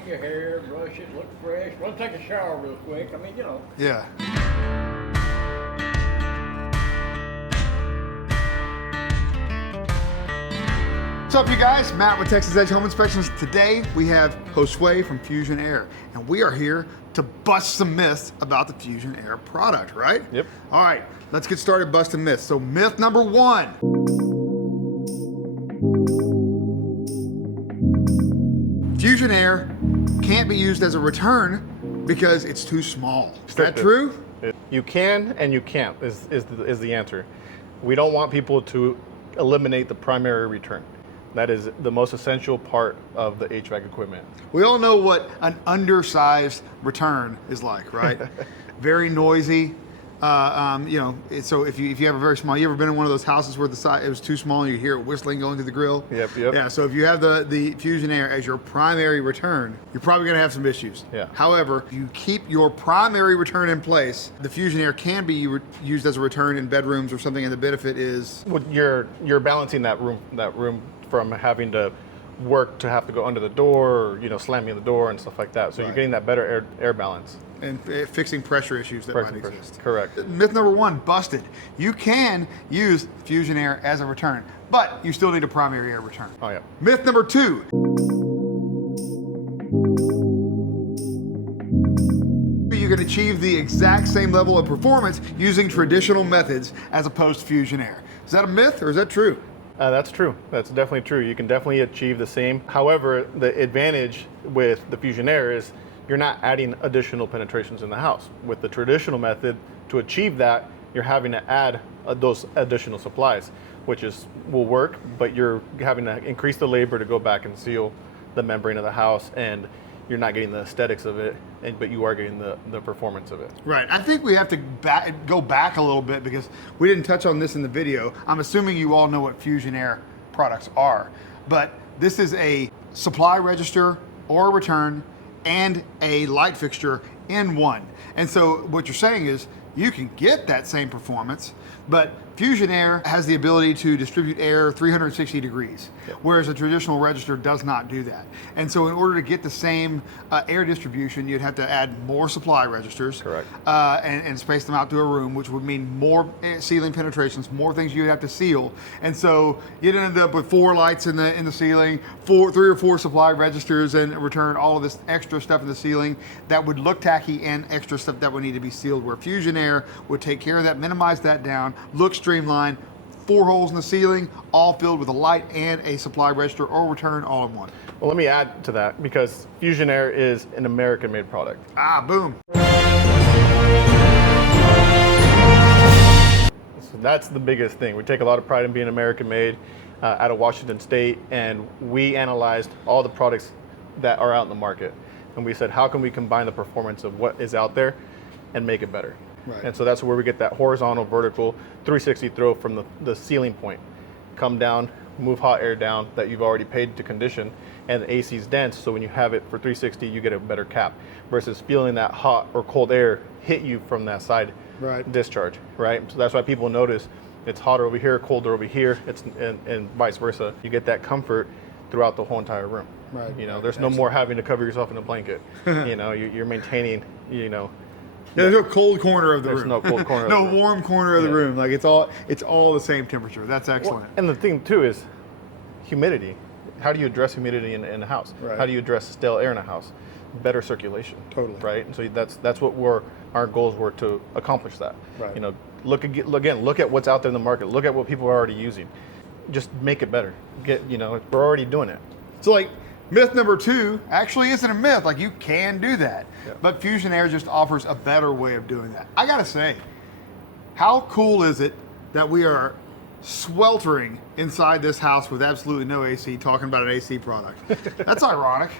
comb your hair, brush it, look fresh. Run take a shower real quick. I mean, you know. Yeah. What's up, you guys? Matt with Texas Edge Home Inspections. Today we have Josue from FusionAir, and we are here to bust some myths about the FusionAir product, right? Yep. All right, let's get started busting myths. So myth number one. FusionAir can't be used as a return because it's too small. Is that true? You can and you can't is the answer. We don't want people to eliminate the primary return. That is the most essential part of the HVAC equipment. We all know what an undersized return is like, right? Very noisy. So if you have a very small, you ever been in one of those houses where the size it was too small and you hear it whistling going through the grill? Yep. Yeah. So if you have the FusionAir as your primary return, you're probably going to have some issues. Yeah. However, if you keep your primary return in place, the FusionAir can be used as a return in bedrooms or something, and the benefit is You're balancing that room from having to work to have to go under the door, or, slamming the door and stuff like that. So You're getting that better air balance. And fixing pressure issues that might exist. Correct. Myth number one, busted. You can use FusionAir as a return, but you still need a primary air return. Oh yeah. Myth number two. You can achieve the exact same level of performance using traditional methods as opposed to FusionAir. Is that a myth or is that true? That's true. That's definitely true. You can definitely achieve the same. However, the advantage with the FusionAir is you're not adding additional penetrations in the house. With the traditional method, to achieve that, you're having to add those additional supplies, which will work, but you're having to increase the labor to go back and seal the membrane of the house, and you're not getting the aesthetics of it, but you are getting the performance of it. Right. I think we have to go back a little bit because we didn't touch on this in the video. I'm assuming you all know what FusionAir products are, but this is a supply register or a return and a light fixture in one. And so what you're saying is you can get that same performance, but FusionAir has the ability to distribute air 360 degrees, whereas a traditional register does not do that. And so in order to get the same air distribution, you'd have to add more supply registers. Correct. And space them out to a room, which would mean more ceiling penetrations, more things you'd have to seal. And so you'd end up with 4 lights in the ceiling, 3 or 4 supply registers, and return all of this extra stuff in the ceiling that would look tacky and extra stuff that would need to be sealed, where FusionAir would take care of that, minimize that down, look streamlined, 4 holes in the ceiling, all filled with a light and a supply register or return all in one. Well, let me add to that, because FusionAir is an American-made product. Ah, boom. So that's the biggest thing. We take a lot of pride in being American-made out of Washington State, and we analyzed all the products that are out in the market. And we said, how can we combine the performance of what is out there and make it better? Right. And so that's where we get that horizontal, vertical, 360 throw from the ceiling point. Come down, move hot air down that you've already paid to condition, and the AC is dense, so when you have it for 360, you get a better cap, versus feeling that hot or cold air hit you from that side discharge, right? So that's why people notice it's hotter over here, colder over here, and vice versa. You get that comfort throughout the whole entire room. Right. There's no more having to cover yourself in a blanket. You're maintaining, There's no cold corner of the room. There's no cold corner. No warm corner of the room. Like it's all the same temperature. That's excellent. Well, and the thing too is humidity. How do you address humidity in a house? Right. How do you address stale air in a house? Better circulation. Totally. Right. And so that's what our goals were to accomplish that. Right. Look at what's out there in the market. Look at what people are already using. Just make it better. We're already doing it. So like myth number 2 actually isn't a myth. Like you can do that, but FusionAir just offers a better way of doing that. I gotta say, how cool is it that we are sweltering inside this house with absolutely no AC, talking about an AC product? That's ironic.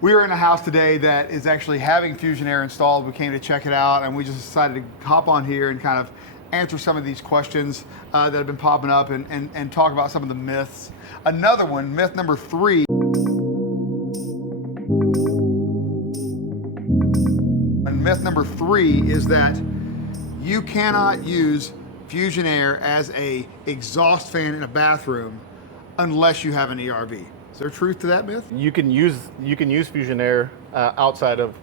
We are in a house today that is actually having FusionAir installed. We came to check it out, and we just decided to hop on here and kind of answer some of these questions that have been popping up and talk about some of the myths. Another one, myth number 3. And myth number 3 is that you cannot use FusionAir as a exhaust fan in a bathroom unless you have an ERV. Is there truth to that myth? You can use FusionAir outside of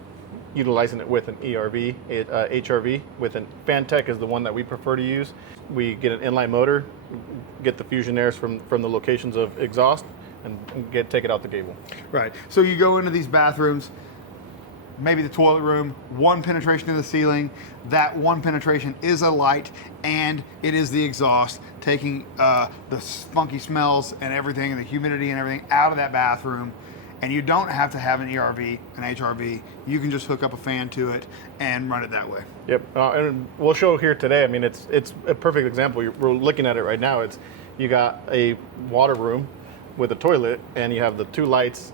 utilizing it with an ERV, HRV. With an Fantech is the one that we prefer to use. We get an inline motor, get the FusionAirs from the locations of exhaust, and take it out the gable. Right. So you go into these bathrooms, maybe the toilet room, one penetration in the ceiling. That one penetration is a light, and it is the exhaust taking the funky smells and everything, and the humidity and everything out of that bathroom. And you don't have to have an ERV, an HRV. You can just hook up a fan to it and run it that way. Yep, and we'll show here today. I mean, it's a perfect example. We're looking at it right now. You got a water room with a toilet, and you have the 2 lights,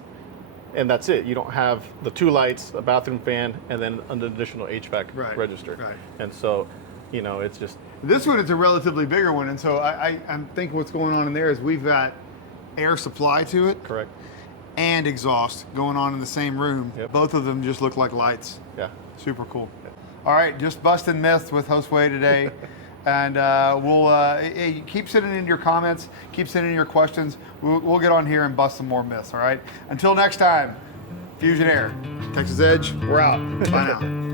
and that's it. You don't have the 2 lights, a bathroom fan, and then an additional HVAC register. Right. And so, it's just... This one is a relatively bigger one, and so I'm thinking what's going on in there is we've got air supply to it. Correct. And exhaust going on in the same room. Yep. Both of them just look like lights. Yeah. Super cool. All right, just busting myths with Josue today. And we'll keep sending in your comments, keep sending in your questions. We'll get on here and bust some more myths, all right? Until next time, FusionAir, Texas Edge, we're out. Bye now.